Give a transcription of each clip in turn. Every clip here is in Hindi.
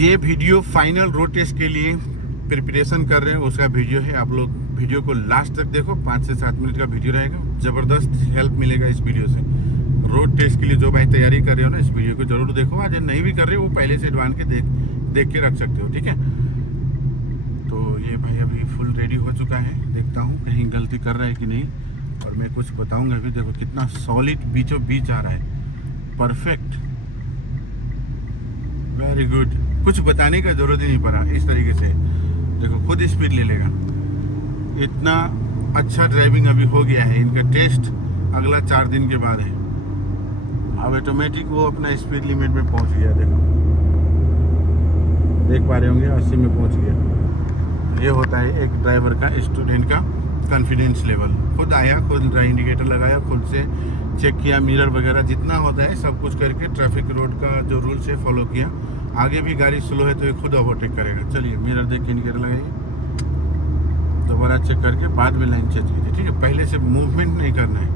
ये वीडियो फाइनल रोड टेस्ट के लिए प्रिपरेशन कर रहे हैं, उसका वीडियो है। आप लोग वीडियो को लास्ट तक देखो, 5 से 7 मिनट का वीडियो रहेगा। ज़बरदस्त हेल्प मिलेगा इस वीडियो से। रोड टेस्ट के लिए जो भाई तैयारी कर रहे हो ना, इस वीडियो को जरूर देखो। आज नहीं भी कर रहे हो, वो पहले से एडवांस के देख के रख सकते हो, ठीक है। तो ये भाई अभी फुल रेडी हो चुका है। देखता हूँ कहीं गलती कर रहा है कि नहीं, और मैं कुछ बताऊँगा अभी। देखो कितना सॉलिड बीचों बीच आ रहा है, परफेक्ट, वेरी गुड। कुछ बताने का जरूरत ही नहीं पड़ा। इस तरीके से देखो खुद स्पीड ले लेगा। इतना अच्छा ड्राइविंग अभी हो गया है। इनका टेस्ट अगला 4 दिन के बाद है। अब ऑटोमेटिक वो अपना स्पीड लिमिट में पहुंच गया। देखो देख पा रहे होंगे 80 में पहुंच गया। ये होता है एक ड्राइवर का, स्टूडेंट का कॉन्फिडेंस लेवल। खुद आया, खुद इंडिकेटर लगाया, खुद से चेक किया, मिरर वगैरह जितना होता है सब कुछ करके ट्रैफिक रोड का जो रूल्स है फॉलो किया। आगे भी गाड़ी स्लो है तो ये खुद ओवरटेक करेगा। चलिए मिरर देख के इंडिकेटर लगाइए, दोबारा चेक करके बाद में लाइन चेंज कीजिए, ठीक है। पहले से मूवमेंट नहीं करना है।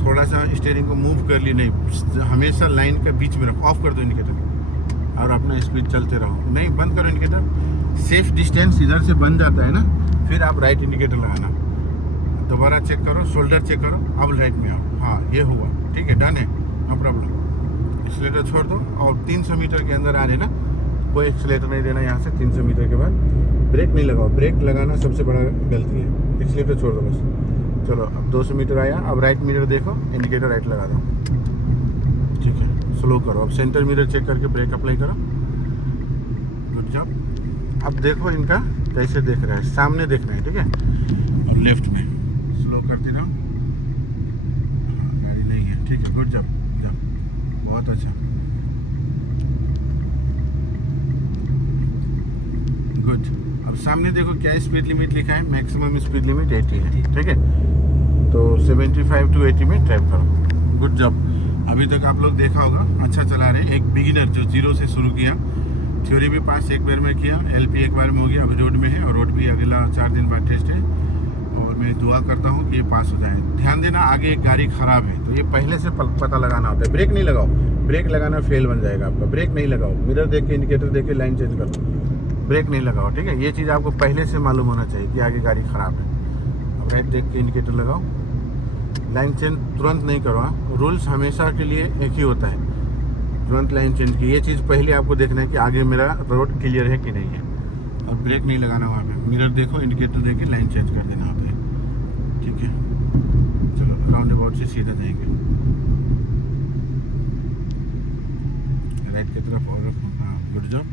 थोड़ा सा स्टीयरिंग को मूव कर ली नहीं, हमेशा लाइन के बीच में रखो। ऑफ कर दो इंडिकेटर और अपना स्पीड चलते रहो। नहीं बंद करो इंडिकेटर, सेफ डिस्टेंस इधर से बन जाता है ना, फिर आप राइट इंडिकेटर लगाना। दोबारा चेक करो, शोल्डर चेक करो, अब राइट में आओ। हाँ ये हुआ, ठीक है, डन है, नो प्रॉब्लम। एक्सीलेटर छोड़ दो और 300 मीटर के अंदर आ रहे ना, कोई एक्सीलेटर नहीं देना यहाँ से। 300 मीटर के बाद ब्रेक नहीं लगाओ। ब्रेक लगाना सबसे बड़ा गलती है। एक्सीलेटर छोड़ दो बस। चलो अब 200 मीटर आया, अब राइट मिरर देखो, इंडिकेटर राइट लगा दो, ठीक है। स्लो करो, अब सेंटर मिरर चेक करके ब्रेक अप्लाई करो। Good job. अब देखो इनका कैसे देख रहा है, सामने देखना है, ठीक है, और लेफ्ट में स्लो करती रहो। गाड़ी नहीं है, ठीक है, गुड जॉब, बहुत अच्छा, गुड। अब सामने देखो क्या स्पीड लिमिट लिखा है, मैक्सिमम स्पीड लिमिट 80 है, ठीक है। तो 75 to 80 में ड्राइव करो। Good job. अभी तक आप लोग देखा होगा अच्छा चला रहे हैं। एक बिगिनर जो जीरो से शुरू किया, थ्योरी भी पास एक बार में किया, एलपी एक बार में हो गया, अभी रोड में है, और रोड भी अगला 4 दिन बाद टेस्ट है। और मैं दुआ करता हूँ कि ये पास हो जाए। ध्यान देना, आगे एक गाड़ी खराब है तो ये पहले से पता लगाना होता है। ब्रेक नहीं लगाओ, ब्रेक लगाना फेल बन जाएगा आपका। ब्रेक नहीं लगाओ, मिरर देख के, इंडिकेटर देख के लाइन चेंज कर लो, ब्रेक नहीं लगाओ, ठीक है। ये चीज़ आपको पहले से मालूम होना चाहिए कि आगे गाड़ी खराब है। अब राइट देख के इंडिकेटर लगाओ, लाइन चेंज तुरंत नहीं करो। रूल्स हमेशा के लिए एक ही होता है, तुरंत लाइन चेंज की। ये चीज़ पहले आपको देखना है कि आगे मेरा रोड क्लियर है कि नहीं है। और ब्रेक नहीं लगाना वहाँ पे, मिरर देखो, इंडिकेटर देख के लाइन चेंज कर देना होता है, ठीक है। चलो राउंड अबाउट से सीधा जाएंगे, राइट की तरफ। और हाँ गुड जॉब।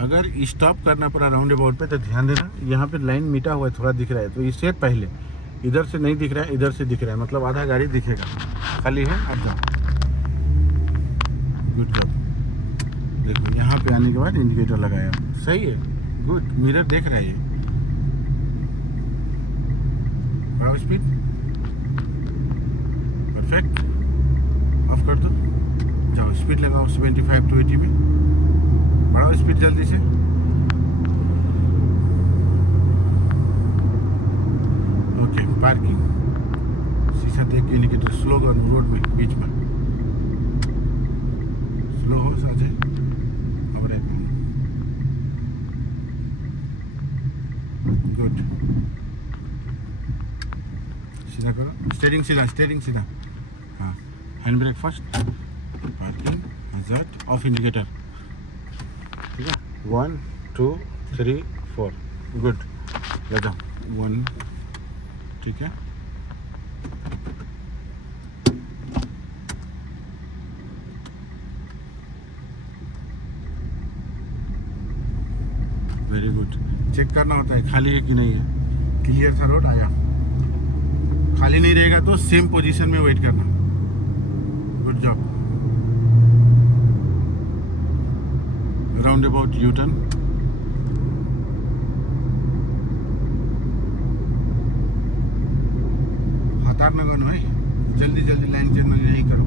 अगर स्टॉप करना पड़ा राउंड अबाउट पे तो ध्यान देना, यहाँ पे लाइन मिटा हुआ है, थोड़ा दिख रहा है, तो इससे पहले इधर से नहीं दिख रहा है, इधर से दिख रहा है, मतलब आधा गाड़ी दिखेगा, खाली है, अब जाओ। Good job. देखो यहाँ पे आने के बाद इंडिकेटर लगाया, सही है, गुड। मिरर देख रहा है ये, बढ़ाओ स्पीड, परफेक्ट, ऑफ कर दो, जाओ स्पीड लगाओ 75 to 80 में, बढ़ाओ स्पीड जल्दी से। ओके, पार्किंग, शीशा देख के इंडिकेटर स्लो करो, रोड में बीच में स्लो हो साझे। अब ब्रेक, गुड, सीधा करो, स्टीयरिंग सीधा, स्टीयरिंग सीधा। हाँ, hand brake first, parking, hazard, of indicator, ठीक है। 1 2 3 4, गुड, ले जाओ 1, ठीक है। Very good. चेक करना होता है खाली है कि नहीं है। क्लियर था रोड, आया, खाली नहीं रहेगा तो सेम पोजीशन में वेट करना। Good job. Round about U turn, हतार न गर्नु है, जल्दी जल्दी लाइन चेंज नहीं करो,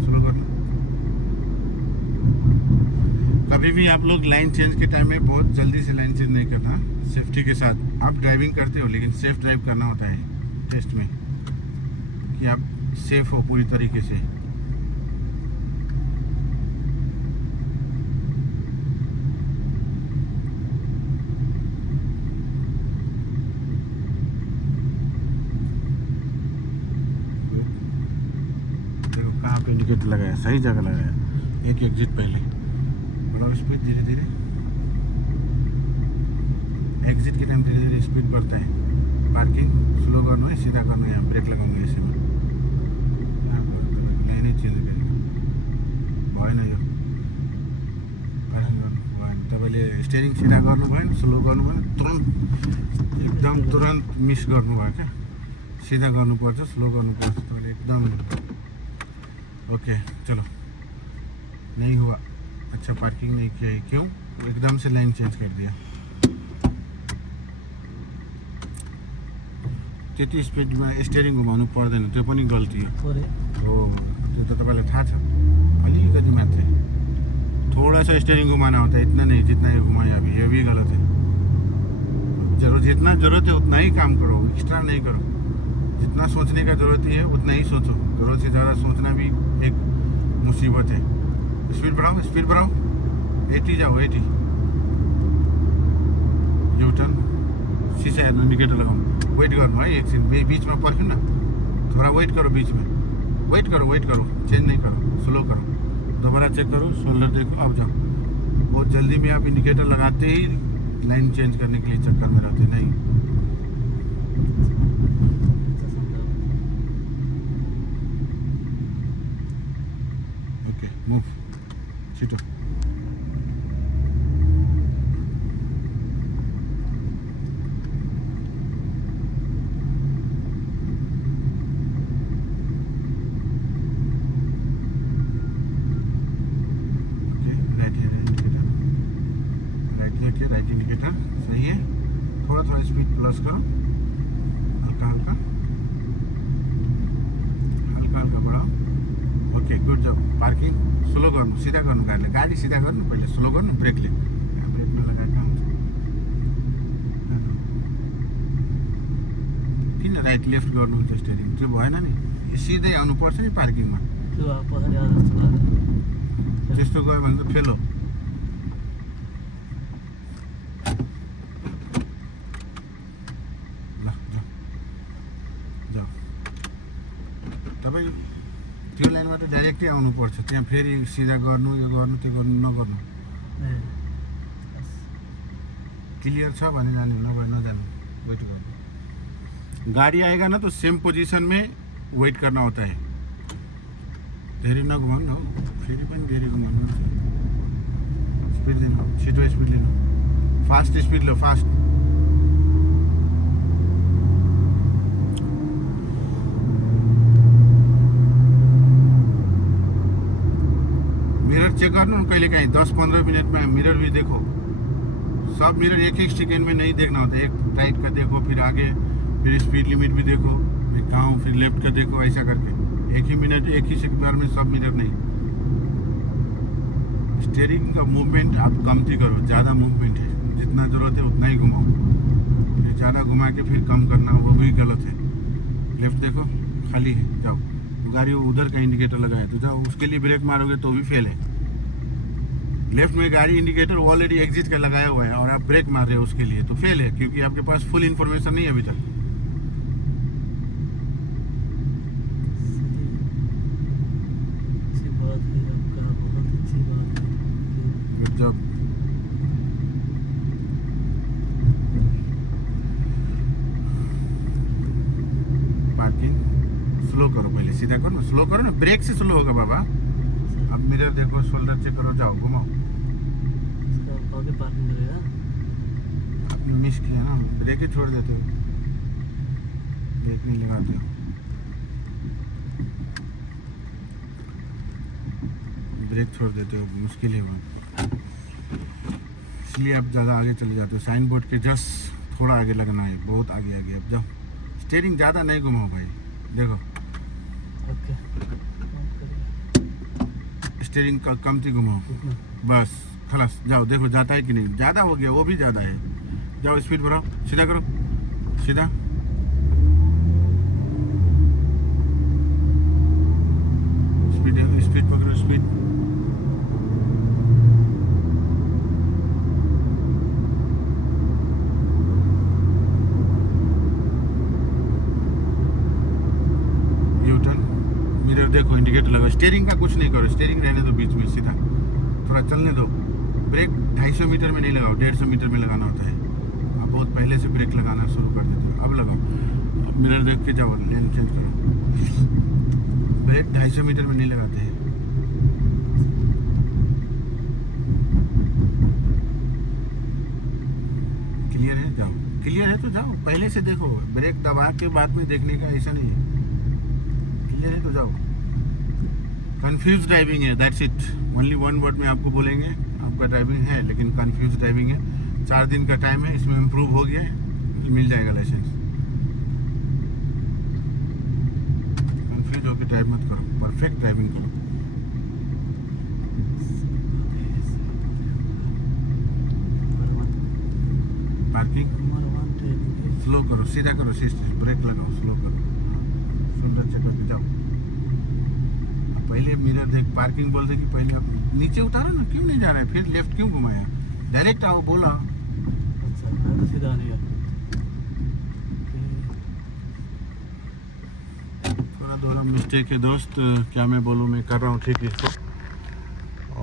स्लो करना। कभी भी आप लोग लाइन चेंज के टाइम में बहुत जल्दी से लाइन चेंज नहीं करना। सेफ्टी के साथ आप ड्राइविंग करते हो, लेकिन सेफ ड्राइव करना होता है टेस्ट में, कि आप सेफ हो पूरी तरीके से। इंडिकेटर लगाया, सही जगह लगाया। एक एग्जिट पहले बढ़ाओ स्पीड धीरे धीरे, एग्जिट के टाइम धीरे धीरे स्पीड बढ़ता है। पार्किंग स्लो गर्नु है, सीधा गर्नु, यहाँ ब्रेक लगाउनु यसैमा, लाइनै चेन्ज गरेको भएन यो, भएन तपाईँले स्टियरिङ सिधा गर्नु भएन, स्लो गर्नु भएन, तुरन्त एकदम तुरन्त मिस गर्नुभयो क्या। सीधा गर्नुपर्छ, स्लो गर्नुपर्छ, तपाईँले एकदम। ओके चलो, नहीं हुआ, अच्छा पार्किंग नहीं किया है, क्यों? एकदम से लाइन चेंज कर दिया। त्यति स्पिडमा स्टियरिङ घुमाउनु पर्दैन, त्यो पनि गल्ती हो। त्यो त तपाईँलाई थाहा छ। अलिकति मात्रै थोड़ा सा स्टियरिंग घुमाना होता है, इतना नहीं जितना ये घुमाया अभी, ये भी गलत है। जरूर जितना ज़रूरत है उतना ही काम करो, एक्स्ट्रा नहीं करो। जितना सोचने का ज़रूरत है उतना ही सोचो, ज़रूरत से ज़्यादा सोचना भी एक मुसीबत है। स्पीड बढ़ाओ, स्पीड बढ़ाओ, 80 जाओ, 80। यू टर्न, शीशा हेर्नु, इंडिकेटर लगाऊ, वेट गर्नु है एकछिन, बीच में पर्ख्नु न, थोड़ा वेट करो, बीच में वेट करो, चेंज नहीं करो, स्लो करो, दोबारा चेक करो, शोल्डर देखो, अब जाओ। बहुत जल्दी में आप इंडिकेटर लगाते ही लाइन चेंज करने के लिए चक्कर में रहते नहीं। ओके मूव, छिटो। राइट इंडिकेटर सही है, थोड़ा थोड़ा स्पीड प्लस करो, हल्का हल्का बढ़ाओ। ओके गुड जब। पार्किंग स्लो गर्नु, सीधा गर्नु, गाडी सीधा गर्नु, पहिले स्लो गर्नु, ब्रेकले, ब्रेकमा लगाएको हुन्छ। किन राइट लेफ्ट गर्नुहुन्छ स्टियरिङ? त्यो भएन नि, सिधै आउनुपर्छ नि पार्किङमा। त्यस्तो गयो भने त फेल हो। तपाईँ त्यो लाइनबाट डाइरेक्टै आउनुपर्छ, त्यहाँ फेरि सिधा गर्नु, यो गर्नु, त्यो गर्नु नगर्नु। क्लियर छ भने जानु, नभए नजानु, वेट गर्नु। गाड़ी आएगा ना तो सेम पोजीशन में वेट करना होता है। धेरै नघुमाउनु हो, फेरि पनि धेरै घुमाउनु, स्पिड लिनु, छिटो स्पिड लिनु, फास्ट स्पिड लो, फास्ट। मिरर चेक गर्नु कहिले काहीँ 10-15 मिनट में मिरर भी देखो। सब मिरर एक सेकेंड में नहीं देखना होता है, एक राइट का देखो, फिर आगे, फिर स्पीड लिमिट भी देखो, फिर कहाँ, फिर लेफ्ट का देखो, ऐसा करके एक ही मिनट, एक ही सेकंड में सब मिरर नहीं। स्टीयरिंग का मूवमेंट आप कमती करो, ज़्यादा मूवमेंट है, जितना ज़रूरत है उतना ही घुमाओ। फिर ज़्यादा घुमा के फिर कम करना, वो भी गलत है। लेफ्ट देखो खाली है, जाओ। गाड़ी उधर का इंडिकेटर लगाया तो जाओ, उसके लिए ब्रेक मारोगे तो भी फेल है। लेफ्ट में गाड़ी इंडिकेटर ऑलरेडी एग्जिट का लगाया हुआ है और आप ब्रेक मार रहे हो उसके लिए, तो फेल है, क्योंकि आपके पास फुल इन्फॉर्मेशन नहीं है अभी तक। Good job. पार्किंग स्लो करो, पहले सीधा करो, स्लो करो ना, ब्रेक से स्लो होगा बाबा। अब मिरर देखो, शोल्डर चेक करो, जाओ घुमाओ। आपने मिस किया ना, ब्रेक ही छोड़ देते हो, ब्रेक नहीं लगाते हो, ब्रेक छोड़ देते हो, मुश्किल है बहुत, इसलिए आप ज़्यादा आगे चले जाते हो। साइन बोर्ड के जस्ट थोड़ा आगे लगना है, बहुत आगे आगे। अब जाओ, स्टीयरिंग ज़्यादा नहीं घुमाओ भाई, देखो स्टीयरिंग का कमती घुमाओ, बस खलास। जाओ देखो जाता है कि नहीं, ज़्यादा हो गया, वो भी ज़्यादा है। जाओ स्पीड बढ़ाओ, सीधा करो, सीधा। स्पीड पकड़ो, स्पीड। यू टर्न, मिरर देखो, इंडिकेटर लगाओ। स्टीयरिंग का कुछ नहीं करो, स्टीयरिंग रहने दो बीच में सीधा, थोड़ा चलने दो। ब्रेक 250 मीटर में नहीं लगाओ, 150 मीटर में लगाना होता है। आप बहुत पहले से ब्रेक लगाना शुरू कर देते हो, अब लगाओ। मिरर देख के जाओ, लेन चेंज करो। ब्रेक 250 मीटर में नहीं लगाते हैं। क्लियर है, जाओ। क्लियर है तो जाओ, पहले से देखो। ब्रेक दबा के बाद में देखने का ऐसा नहीं है। क्लियर है तो जाओ। कंफ्यूज ड्राइविंग है, that's it. Only one word में आपको बोलेंगे, आपका ड्राइविंग है लेकिन कंफ्यूज ड्राइविंग है। 4 दिन का टाइम है, इसमें इम्प्रूव हो गया है, मिल जाएगा लाइसेंस। कंफ्यूज होकर ड्राइव मत करो, परफेक्ट ड्राइविंग करो। पार्किंग स्लो करो, सीधा करो, ब्रेक लगाओ, स्लो करो, सुंदर से करके जाओ। पहले मिरर देख, पार्किंग बोल दे कि पहले आप नीचे उतारो ना, क्यों नहीं जा रहा है? फिर लेफ्ट क्यों घुमाया? डायरेक्ट आओ, बोला। अच्छा, सीधा नहीं है। थोड़ा दोनों मिस्टेक है दोस्त, क्या मैं बोलूँ, मैं कर रहा हूँ ठीक इसको।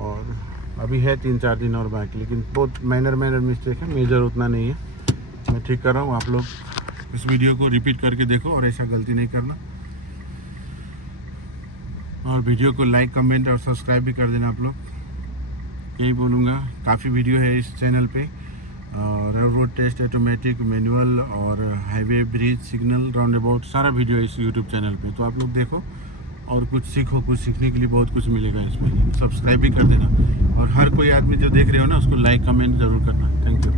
और अभी है 3-4 दिन और बाकी, लेकिन बहुत माइनर मिस्टेक है, मेजर उतना नहीं है। मैं ठीक कर रहा हूँ। आप लोग इस वीडियो को रिपीट करके देखो और ऐसा गलती नहीं करना। और वीडियो को लाइक, कमेंट और सब्सक्राइब भी कर देना आप लोग। यही बोलूँगा, काफ़ी वीडियो है इस चैनल पे। और रोड टेस्ट, ऑटोमेटिक, मैनुअल और highway, bridge, signal, round about, सारा वीडियो है इस यूट्यूब चैनल पे। तो आप लोग देखो और कुछ सीखो, कुछ सीखने के लिए बहुत कुछ मिलेगा इसमें। सब्सक्राइब भी कर देना और हर कोई आदमी जो देख रहे हो ना, उसको लाइक, कमेंट ज़रूर करना। Thank you.